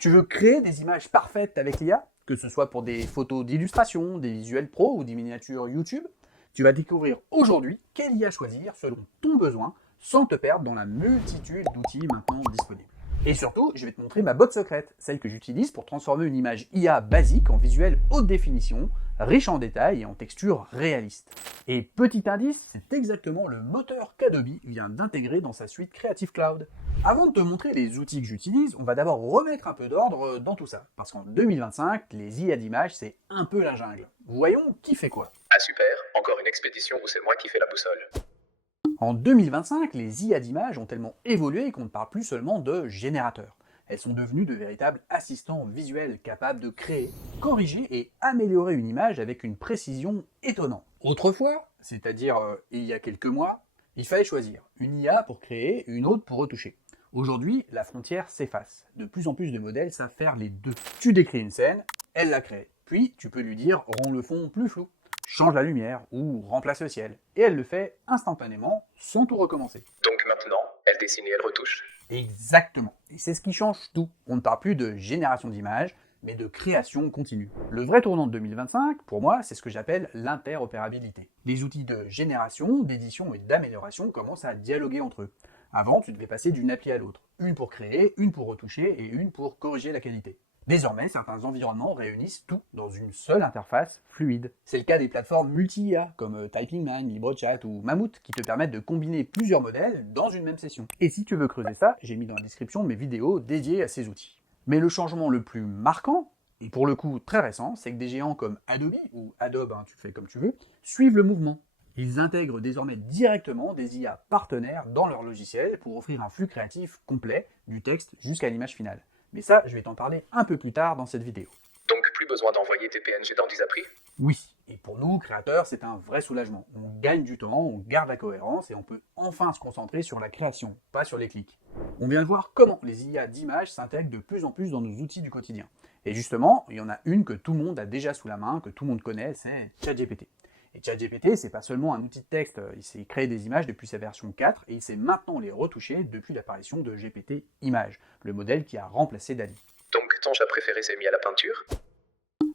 Tu veux créer des images parfaites avec l'IA, que ce soit pour des photos d'illustration, des visuels pro ou des miniatures YouTube? Tu vas découvrir aujourd'hui quelle IA choisir selon ton besoin sans te perdre dans la multitude d'outils maintenant disponibles. Et surtout, je vais te montrer ma botte secrète, celle que j'utilise pour transformer une image IA basique en visuel haute définition, riche en détails et en textures réalistes. Et petit indice, c'est exactement le moteur qu'Adobe vient d'intégrer dans sa suite Creative Cloud. Avant de te montrer les outils que j'utilise, on va d'abord remettre un peu d'ordre dans tout ça, parce qu'en 2025, les IA d'image, c'est un peu la jungle. Voyons qui fait quoi. Ah super, encore une expédition où c'est moi qui fais la boussole. En 2025, les IA d'images ont tellement évolué qu'on ne parle plus seulement de générateurs. Elles sont devenues de véritables assistants visuels capables de créer, corriger et améliorer une image avec une précision étonnante. Autrefois, c'est-à-dire il y a quelques mois, il fallait choisir une IA pour créer et une autre pour retoucher. Aujourd'hui, la frontière s'efface. De plus en plus de modèles savent faire les deux. Tu décris une scène, elle la crée. Puis tu peux lui dire rends le fond plus flou, change la lumière ou remplace le ciel. Et elle le fait instantanément sans tout recommencer. Donc maintenant, elle dessine et elle retouche. Exactement. Et c'est ce qui change tout. On ne parle plus de génération d'images, mais de création continue. Le vrai tournant de 2025, pour moi, c'est ce que j'appelle l'interopérabilité. Les outils de génération, d'édition et d'amélioration commencent à dialoguer entre eux. Avant, tu devais passer d'une appli à l'autre. Une pour créer, une pour retoucher et une pour corriger la qualité. Désormais, certains environnements réunissent tout dans une seule interface fluide. C'est le cas des plateformes multi-IA comme TypingMan, LibreChat ou Mammut qui te permettent de combiner plusieurs modèles dans une même session. Et si tu veux creuser ça, j'ai mis dans la description mes vidéos dédiées à ces outils. Mais le changement le plus marquant, et pour le coup très récent, c'est que des géants comme Adobe, ou Adobe, tu fais comme tu veux, suivent le mouvement. Ils intègrent désormais directement des IA partenaires dans leur logiciel pour offrir un flux créatif complet, du texte jusqu'à l'image finale. Mais ça, je vais t'en parler un peu plus tard dans cette vidéo. Donc plus besoin d'envoyer tes PNG dans Disappri. Oui, et pour nous, créateurs, c'est un vrai soulagement. On gagne du temps, on garde la cohérence et on peut enfin se concentrer sur la création, pas sur les clics. On vient de voir comment les IA d'images s'intègrent de plus en plus dans nos outils du quotidien. Et justement, il y en a une que tout le monde a déjà sous la main, que tout le monde connaît, c'est ChatGPT. Et ChatGPT, c'est pas seulement un outil de texte, il sait créer des images depuis sa version 4 et il sait maintenant les retoucher depuis l'apparition de GPT Images, le modèle qui a remplacé DALL-E. Donc ton chat préféré s'est mis à la peinture.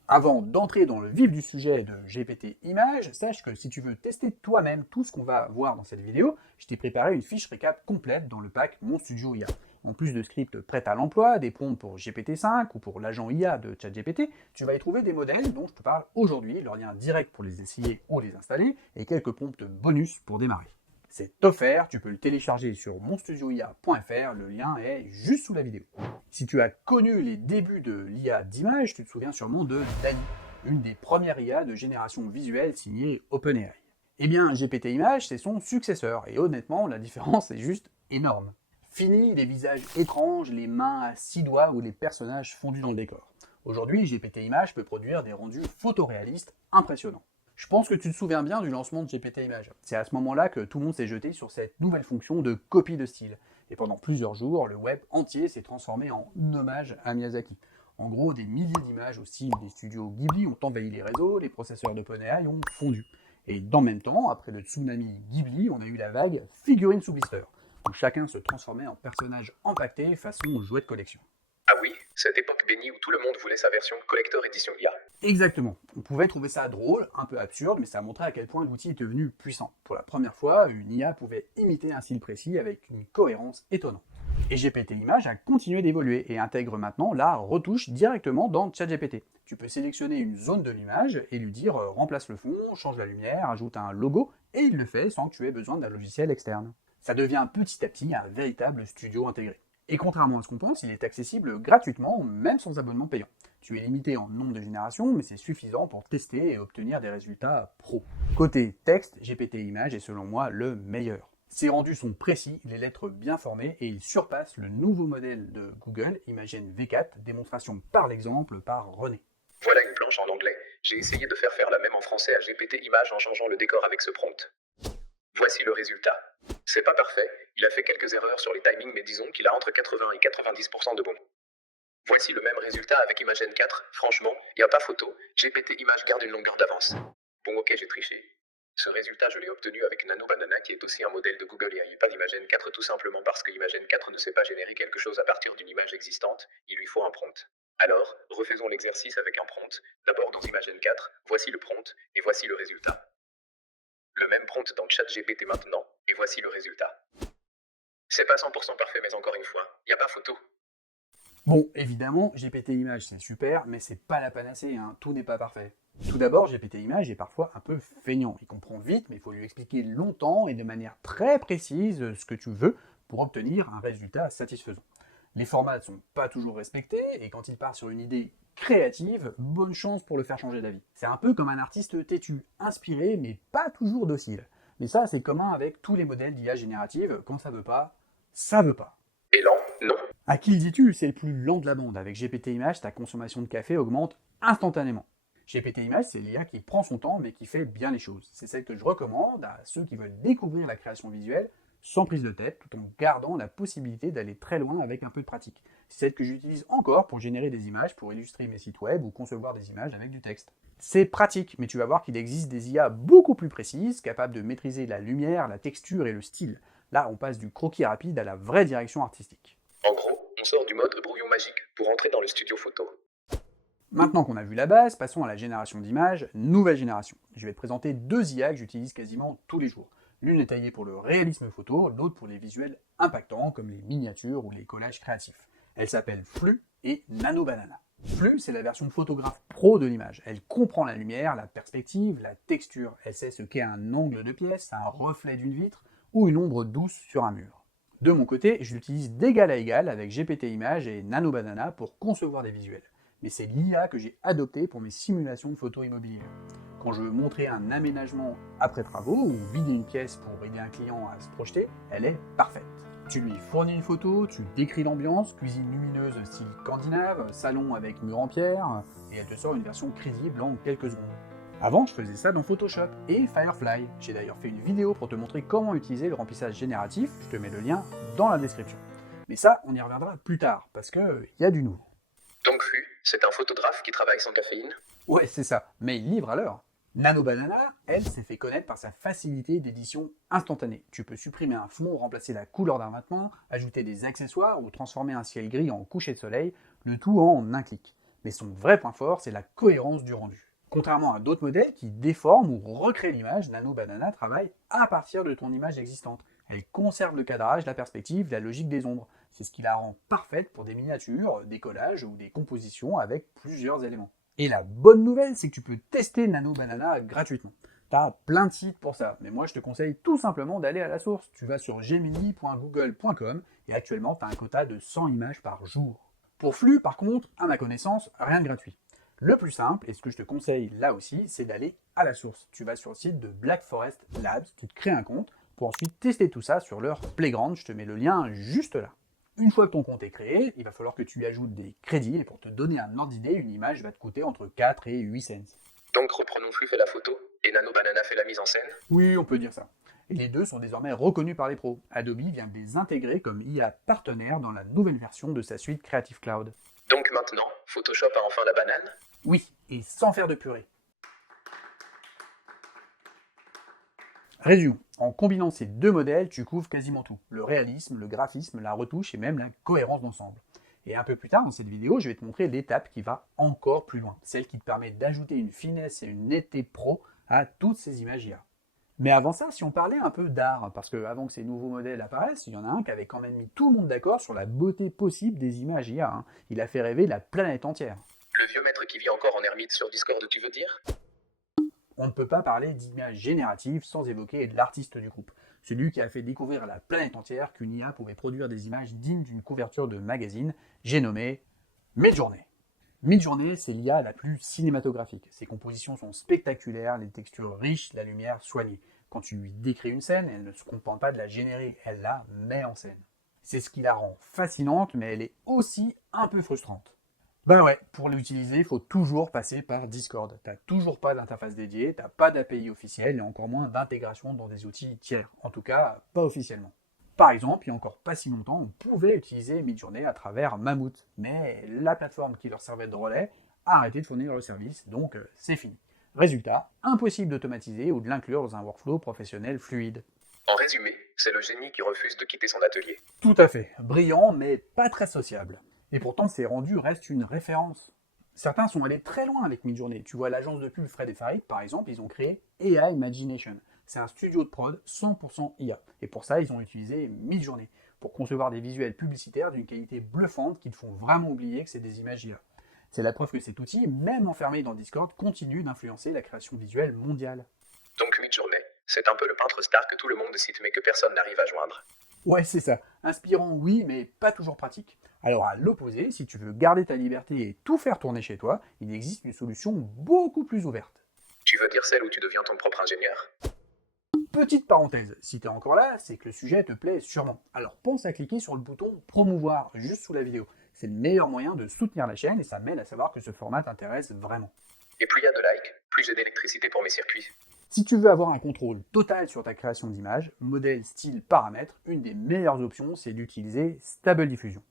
Avant d'entrer dans le vif du sujet de GPT Images, sache que si tu veux tester toi-même tout ce qu'on va voir dans cette vidéo, je t'ai préparé une fiche récap complète dans le pack Mon Studio IA. En plus de scripts prêts à l'emploi, des prompts pour GPT-5 ou pour l'agent IA de ChatGPT, tu vas y trouver des modèles dont je te parle aujourd'hui, leur lien direct pour les essayer ou les installer, et quelques prompts bonus pour démarrer. C'est offert, tu peux le télécharger sur monstudioia.fr, le lien est juste sous la vidéo. Si tu as connu les débuts de l'IA d'image, tu te souviens sûrement de DALL-E, une des premières IA de génération visuelle signée OpenAI. Eh bien, GPT Images, c'est son successeur, et honnêtement, la différence est juste énorme. Fini les visages étranges, les mains à 6 doigts ou les personnages fondus dans le décor. Aujourd'hui, GPT Images peut produire des rendus photoréalistes impressionnants. Je pense que tu te souviens bien du lancement de GPT Images. C'est à ce moment-là que tout le monde s'est jeté sur cette nouvelle fonction de copie de style. Et pendant plusieurs jours, le web entier s'est transformé en hommage à Miyazaki. En gros, des milliers d'images au style des studios Ghibli ont envahi les réseaux, les processeurs d'OpenAI ont fondu. Et dans le même temps, après le tsunami Ghibli, on a eu la vague figurine sous blister, où chacun se transformait en personnage empaqueté façon jouet de collection. Ah oui, cette époque bénie où tout le monde voulait sa version collector édition IA. Exactement. On pouvait trouver ça drôle, un peu absurde, mais ça montrait à quel point l'outil était devenu puissant. Pour la première fois, une IA pouvait imiter un style précis avec une cohérence étonnante. Et GPT Images a continué d'évoluer et intègre maintenant la retouche directement dans ChatGPT. Tu peux sélectionner une zone de l'image et lui dire remplace le fond, change la lumière, ajoute un logo, et il le fait sans que tu aies besoin d'un logiciel externe. Ça devient petit à petit un véritable studio intégré. Et contrairement à ce qu'on pense, il est accessible gratuitement, même sans abonnement payant. Tu es limité en nombre de générations, mais c'est suffisant pour tester et obtenir des résultats pro. Côté texte, GPT Images est selon moi le meilleur. Ses rendus sont précis, les lettres bien formées, et il surpasse le nouveau modèle de Google, Imagen V4, démonstration par l'exemple par René. Voilà une planche en anglais. J'ai essayé de faire la même en français à GPT Images en changeant le décor avec ce prompt. Voici le résultat. C'est pas parfait, il a fait quelques erreurs sur les timings, mais disons qu'il a entre 80 et 90% de bon. Voici le même résultat avec Imagen 4, franchement, y a pas photo, GPT Images garde une longueur d'avance. Bon ok, j'ai triché. Ce résultat, je l'ai obtenu avec Nano Banana, qui est aussi un modèle de Google AI, pas d'Imagen 4, tout simplement parce que Imagen 4 ne sait pas générer quelque chose à partir d'une image existante, il lui faut un prompt. Alors, refaisons l'exercice avec un prompt. D'abord dans Imagen 4, voici le prompt, et voici le résultat. Le même prompt dans ChatGPT maintenant, et voici le résultat. C'est pas 100% parfait, mais encore une fois, y a pas photo. Bon, évidemment, GPT Image c'est super, mais c'est pas la panacée, hein. Tout n'est pas parfait. Tout d'abord, GPT Image est parfois un peu feignant. Il comprend vite, mais il faut lui expliquer longtemps et de manière très précise ce que tu veux pour obtenir un résultat satisfaisant. Les formats ne sont pas toujours respectés, et quand il part sur une idée créative, bonne chance pour le faire changer d'avis. C'est un peu comme un artiste têtu, inspiré, mais pas toujours docile. Mais ça, c'est commun avec tous les modèles d'IA générative, quand ça veut pas, ça veut pas. Et lent, non. À qui le dis-tu? C'est le plus lent de la bande. Avec GPT Image, ta consommation de café augmente instantanément. GPT Image, c'est l'IA qui prend son temps mais qui fait bien les choses. C'est celle que je recommande à ceux qui veulent découvrir la création visuelle sans prise de tête, tout en gardant la possibilité d'aller très loin avec un peu de pratique. C'est celle que j'utilise encore pour générer des images, pour illustrer mes sites web ou concevoir des images avec du texte. C'est pratique, mais tu vas voir qu'il existe des IA beaucoup plus précises, capables de maîtriser la lumière, la texture et le style. Là, on passe du croquis rapide à la vraie direction artistique. En gros, on sort du mode brouillon magique pour entrer dans le studio photo. Maintenant qu'on a vu la base, passons à la génération d'images, nouvelle génération. Je vais te présenter deux IA que j'utilise quasiment tous les jours. L'une est taillée pour le réalisme photo, l'autre pour les visuels impactants comme les miniatures ou les collages créatifs. Elle s'appelle Flux et Nano Banana. Flux, c'est la version photographe pro de l'image. Elle comprend la lumière, la perspective, la texture. Elle sait ce qu'est un angle de pièce, un reflet d'une vitre ou une ombre douce sur un mur. De mon côté, je l'utilise d'égal à égal avec GPT Images et Nano Banana pour concevoir des visuels. Mais c'est l'IA que j'ai adoptée pour mes simulations de photos immobilières. Quand je veux montrer un aménagement après travaux ou vider une pièce pour aider un client à se projeter, elle est parfaite. Tu lui fournis une photo, tu décris l'ambiance, cuisine lumineuse style scandinave, salon avec mur en pierre, et elle te sort une version crédible en quelques secondes. Avant, je faisais ça dans Photoshop et Firefly. J'ai d'ailleurs fait une vidéo pour te montrer comment utiliser le remplissage génératif, je te mets le lien dans la description. Mais ça, on y reviendra plus tard, parce que y a du nouveau. Donc Flux, c'est un photographe qui travaille sans caféine. Ouais, c'est ça, mais il livre à l'heure. Nano Banana, elle, s'est fait connaître par sa facilité d'édition instantanée. Tu peux supprimer un fond, remplacer la couleur d'un vêtement, ajouter des accessoires ou transformer un ciel gris en coucher de soleil, le tout en un clic. Mais son vrai point fort, c'est la cohérence du rendu. Contrairement à d'autres modèles qui déforment ou recréent l'image, Nano Banana travaille à partir de ton image existante. Elle conserve le cadrage, la perspective, la logique des ombres. C'est ce qui la rend parfaite pour des miniatures, des collages ou des compositions avec plusieurs éléments. Et la bonne nouvelle, c'est que tu peux tester Nano Banana gratuitement. T'as plein de sites pour ça, mais moi je te conseille tout simplement d'aller à la source. Tu vas sur gemini.google.com et actuellement tu as un quota de 100 images par jour. Pour Flux, par contre, à ma connaissance, rien de gratuit. Le plus simple, et ce que je te conseille là aussi, c'est d'aller à la source. Tu vas sur le site de Black Forest Labs, tu te crées un compte, pour ensuite tester tout ça sur leur playground, je te mets le lien juste là. Une fois que ton compte est créé, il va falloir que tu y ajoutes des crédits, et pour te donner un ordre d'idée, une image va te coûter entre 4 et 8 cents. Donc reprenons Flux fait la photo, et Nano Banana fait la mise en scène. Oui, on peut dire ça. Et les deux sont désormais reconnus par les pros. Adobe vient de les intégrer comme IA partenaires dans la nouvelle version de sa suite Creative Cloud. Donc maintenant, Photoshop a enfin la banane. Oui, et sans faire de purée. Résumons. En combinant ces deux modèles, tu couvres quasiment tout. Le réalisme, le graphisme, la retouche et même la cohérence d'ensemble. Et un peu plus tard dans cette vidéo, je vais te montrer l'étape qui va encore plus loin. Celle qui te permet d'ajouter une finesse et une netteté pro à toutes ces images IA. Mais avant ça, si on parlait un peu d'art, parce que avant que ces nouveaux modèles apparaissent, il y en a un qui avait quand même mis tout le monde d'accord sur la beauté possible des images IA. Il a fait rêver la planète entière. Le vieux maître qui vit encore en ermite sur Discord, tu veux dire? On ne peut pas parler d'images génératives sans évoquer l'artiste du groupe. Celui qui a fait découvrir à la planète entière qu'une IA pouvait produire des images dignes d'une couverture de magazine, j'ai nommé Midjourney. Midjourney, c'est l'IA la plus cinématographique. Ses compositions sont spectaculaires, les textures riches, la lumière soignée. Quand tu lui décris une scène, elle ne se contente pas de la générer, elle la met en scène. C'est ce qui la rend fascinante, mais elle est aussi un peu frustrante. Ben ouais, pour l'utiliser, il faut toujours passer par Discord. T'as toujours pas d'interface dédiée, t'as pas d'API officielle et encore moins d'intégration dans des outils tiers. En tout cas, pas officiellement. Par exemple, il y a encore pas si longtemps, on pouvait utiliser Midjourney à travers Mammut, mais la plateforme qui leur servait de relais a arrêté de fournir le service, donc c'est fini. Résultat, impossible d'automatiser ou de l'inclure dans un workflow professionnel fluide. En résumé, c'est le génie qui refuse de quitter son atelier. Tout à fait, brillant mais pas très sociable. Et pourtant, ces rendus restent une référence. Certains sont allés très loin avec Midjourney. Tu vois l'agence de pub Fred et Farid, par exemple, ils ont créé AI Imagination. C'est un studio de prod 100% IA. Et pour ça, ils ont utilisé Midjourney pour concevoir des visuels publicitaires d'une qualité bluffante qui te font vraiment oublier que c'est des images IA. C'est la preuve que cet outil, même enfermé dans Discord, continue d'influencer la création visuelle mondiale. Donc Midjourney, c'est un peu le peintre star que tout le monde cite mais que personne n'arrive à joindre. Ouais, c'est ça. Inspirant, oui, mais pas toujours pratique. Alors à l'opposé, si tu veux garder ta liberté et tout faire tourner chez toi, il existe une solution beaucoup plus ouverte. Tu veux dire celle où tu deviens ton propre ingénieur? Petite parenthèse, si t'es encore là, c'est que le sujet te plaît sûrement. Alors pense à cliquer sur le bouton promouvoir juste sous la vidéo. C'est le meilleur moyen de soutenir la chaîne et ça m'aide à savoir que ce format t'intéresse vraiment. Et plus il y a de likes, plus j'ai d'électricité pour mes circuits. Si tu veux avoir un contrôle total sur ta création d'images, modèle, style, paramètres, une des meilleures options, c'est d'utiliser Stable Diffusion.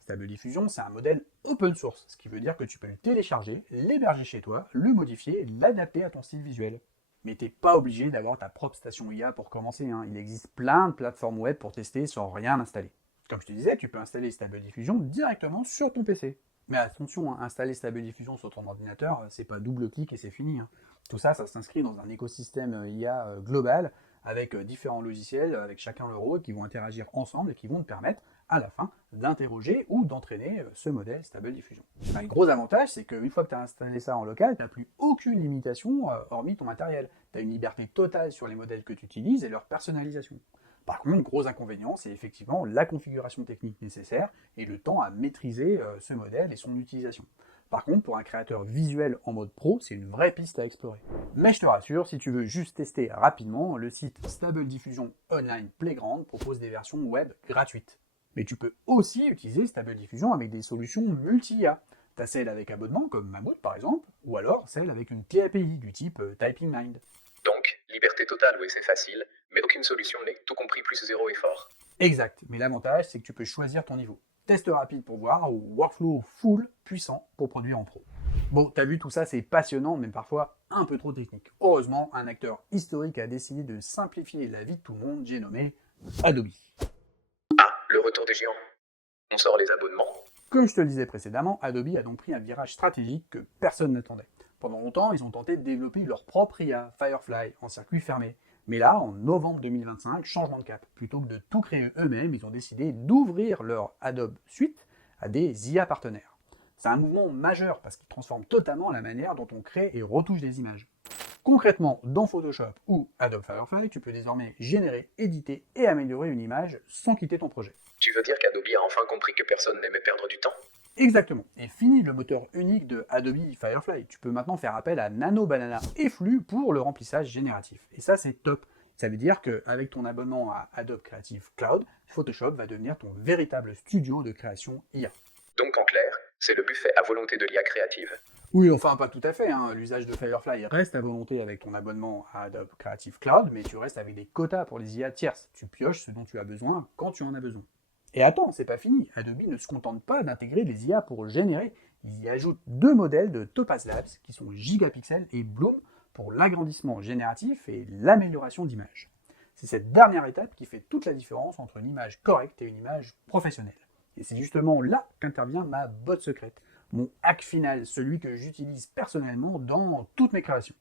Stable Diffusion, c'est un modèle open source, ce qui veut dire que tu peux le télécharger, l'héberger chez toi, le modifier, l'adapter à ton style visuel. Mais t'es pas obligé d'avoir ta propre station IA pour commencer, hein. Il existe plein de plateformes web pour tester sans rien installer. Comme je te disais, tu peux installer Stable Diffusion directement sur ton PC. Mais attention, hein, installer Stable Diffusion sur ton ordinateur, c'est pas double clic et c'est fini, hein. Tout ça, ça s'inscrit dans un écosystème IA global avec différents logiciels, avec chacun leur rôle, qui vont interagir ensemble et qui vont te permettre, à la fin, d'interroger ou d'entraîner ce modèle Stable Diffusion. Un gros avantage, c'est qu'une fois que tu as installé ça en local, tu n'as plus aucune limitation hormis ton matériel. Tu as une liberté totale sur les modèles que tu utilises et leur personnalisation. Par contre, gros inconvénient, c'est effectivement la configuration technique nécessaire et le temps à maîtriser ce modèle et son utilisation. Par contre, pour un créateur visuel en mode pro, c'est une vraie piste à explorer. Mais je te rassure, si tu veux juste tester rapidement, le site Stable Diffusion Online Playground propose des versions web gratuites. Mais tu peux aussi utiliser Stable Diffusion avec des solutions multi-IA. Tu as celle avec abonnement, comme Mammut par exemple, ou alors celle avec une TAPI du type TypingMind. Donc, liberté totale, oui c'est facile, mais aucune solution n'est tout compris plus zéro effort. Exact, mais l'avantage c'est que tu peux choisir ton niveau. Test rapide pour voir ou workflow full puissant pour produire en pro. Bon, t'as vu, tout ça c'est passionnant, mais parfois un peu trop technique. Heureusement, un acteur historique a décidé de simplifier la vie de tout le monde, j'ai nommé Adobe. Ah, le retour des géants. On sort les abonnements. Comme je te le disais précédemment, Adobe a donc pris un virage stratégique que personne n'attendait. Pendant longtemps, ils ont tenté de développer leur propre IA, Firefly, en circuit fermé. Mais là, en novembre 2025, changement de cap. Plutôt que de tout créer eux-mêmes, ils ont décidé d'ouvrir leur Adobe Suite à des IA partenaires. C'est un mouvement majeur parce qu'il transforme totalement la manière dont on crée et retouche des images. Concrètement, dans Photoshop ou Adobe Firefly, tu peux désormais générer, éditer et améliorer une image sans quitter ton projet. Tu veux dire qu'Adobe a enfin compris que personne n'aimait perdre du temps? Exactement. Et fini le moteur unique de Adobe Firefly. Tu peux maintenant faire appel à Nano Banana et Flux pour le remplissage génératif. Et ça, c'est top. Ça veut dire qu'avec ton abonnement à Adobe Creative Cloud, Photoshop va devenir ton véritable studio de création IA. Donc en clair, c'est le buffet à volonté de l'IA créative. Oui, enfin pas tout à fait, hein. L'usage de Firefly reste à volonté avec ton abonnement à Adobe Creative Cloud, mais tu restes avec des quotas pour les IA tierces. Tu pioches ce dont tu as besoin quand tu en as besoin. Et attends, c'est pas fini, Adobe ne se contente pas d'intégrer les IA pour générer, ils y ajoutent deux modèles de Topaz Labs qui sont Gigapixel et Bloom pour l'agrandissement génératif et l'amélioration d'images. C'est cette dernière étape qui fait toute la différence entre une image correcte et une image professionnelle. Et c'est justement là qu'intervient ma botte secrète, mon hack final, celui que j'utilise personnellement dans toutes mes créations.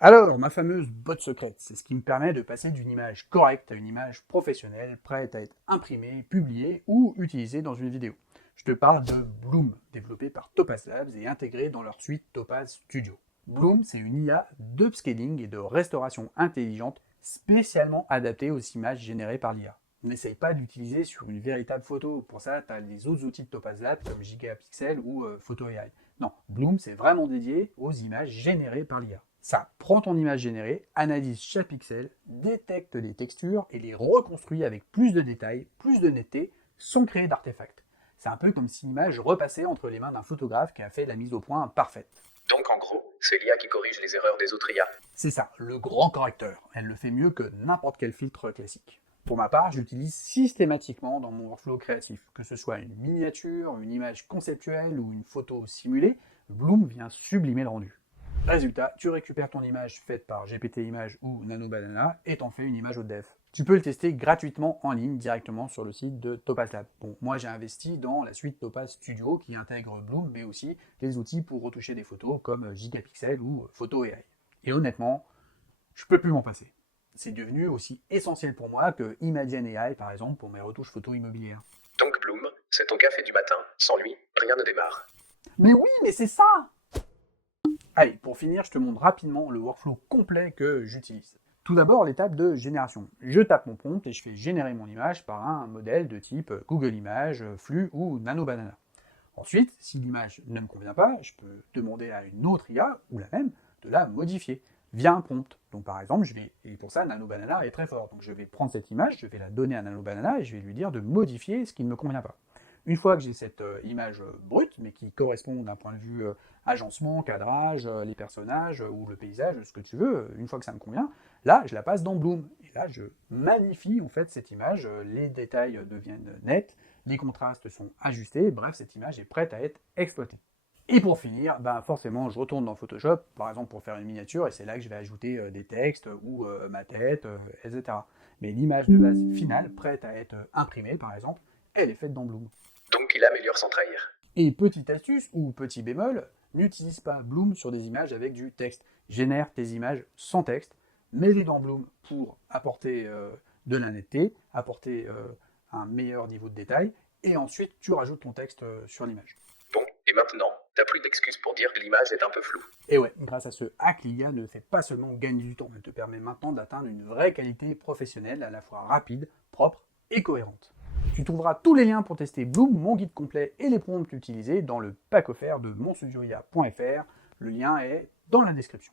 Alors, ma fameuse botte secrète, c'est ce qui me permet de passer d'une image correcte à une image professionnelle, prête à être imprimée, publiée ou utilisée dans une vidéo. Je te parle de Bloom, développé par Topaz Labs et intégré dans leur suite Topaz Studio. Bloom, c'est une IA d'upscaling et de restauration intelligente spécialement adaptée aux images générées par l'IA. N'essaye pas d'utiliser sur une véritable photo. Pour ça, tu as les autres outils de Topaz Labs comme Gigapixel ou Photo AI. Non, Bloom, c'est vraiment dédié aux images générées par l'IA. Ça prend ton image générée, analyse chaque pixel, détecte les textures et les reconstruit avec plus de détails, plus de netteté, sans créer d'artefacts. C'est un peu comme si l'image repassait entre les mains d'un photographe qui a fait la mise au point parfaite. Donc en gros, c'est l'IA qui corrige les erreurs des autres IA. C'est ça, le grand correcteur. Elle le fait mieux que n'importe quel filtre classique. Pour ma part, je l'utilise systématiquement dans mon workflow créatif. Que ce soit une miniature, une image conceptuelle ou une photo simulée, Bloom vient sublimer le rendu. Résultat, tu récupères ton image faite par GPT Image ou Nano Banana et t'en fais une image haute def. Tu peux le tester gratuitement en ligne directement sur le site de Topaz Lab. Bon, moi j'ai investi dans la suite Topaz Studio qui intègre Bloom mais aussi des outils pour retoucher des photos comme Gigapixel ou Photo AI. Et honnêtement, je peux plus m'en passer. C'est devenu aussi essentiel pour moi que Imagen AI par exemple pour mes retouches photos immobilières. Donc Bloom, c'est ton café du matin. Sans lui, rien ne démarre. Mais oui, mais c'est ça! Allez, pour finir, je te montre rapidement le workflow complet que j'utilise. Tout d'abord, l'étape de génération. Je tape mon prompt et je fais générer mon image par un modèle de type Google Images, Flux ou Nano Banana. Ensuite, si l'image ne me convient pas, je peux demander à une autre IA, ou la même, de la modifier via un prompt. Donc par exemple, et pour ça, Nano Banana est très fort. Donc je vais prendre cette image, je vais la donner à Nano Banana et je vais lui dire de modifier ce qui ne me convient pas. Une fois que j'ai cette image brute, mais qui correspond d'un point de vue agencement, cadrage, les personnages ou le paysage, ce que tu veux, une fois que ça me convient, là, je la passe dans Bloom. Et là, je magnifie en fait cette image, les détails deviennent nets, les contrastes sont ajustés, bref, cette image est prête à être exploitée. Et pour finir, ben forcément, je retourne dans Photoshop, par exemple pour faire une miniature, et c'est là que je vais ajouter des textes ou ma tête, etc. Mais l'image de base finale, prête à être imprimée, par exemple, elle est faite dans Bloom. Donc il améliore sans trahir. Et petite astuce ou petit bémol, n'utilise pas Bloom sur des images avec du texte. Génère tes images sans texte, mets-les dans Bloom pour apporter de la netteté, apporter un meilleur niveau de détail, et ensuite tu rajoutes ton texte sur l'image. Bon, et maintenant, t'as plus d'excuses pour dire que l'image est un peu floue. Et ouais, grâce à ce hack, l'IA ne fait pas seulement gagner du temps, elle te permet maintenant d'atteindre une vraie qualité professionnelle, à la fois rapide, propre et cohérente. Tu trouveras tous les liens pour tester Bloom, mon guide complet et les prompts utilisés dans le pack offert de monstudioia.fr. Le lien est dans la description.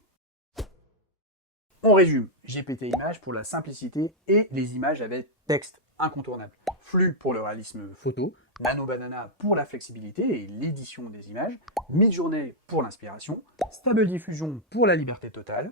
On résume, GPT Images pour la simplicité et les images avec texte incontournable. Flux pour le réalisme photo, Nano Banana pour la flexibilité et l'édition des images, Midjourney pour l'inspiration, Stable Diffusion pour la liberté totale,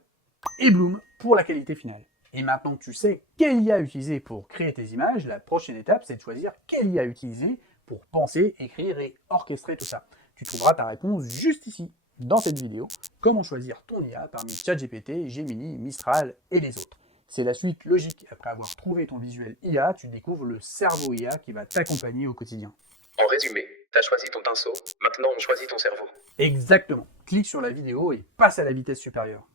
et Bloom pour la qualité finale. Et maintenant que tu sais quelle IA utiliser pour créer tes images, la prochaine étape c'est de choisir quelle IA utiliser pour penser, écrire et orchestrer tout ça. Tu trouveras ta réponse juste ici, dans cette vidéo, comment choisir ton IA parmi ChatGPT, Gemini, Mistral et les autres. C'est la suite logique. Après avoir trouvé ton visuel IA, tu découvres le cerveau IA qui va t'accompagner au quotidien. En résumé, t'as choisi ton pinceau, maintenant on choisit ton cerveau. Exactement. Clique sur la vidéo et passe à la vitesse supérieure.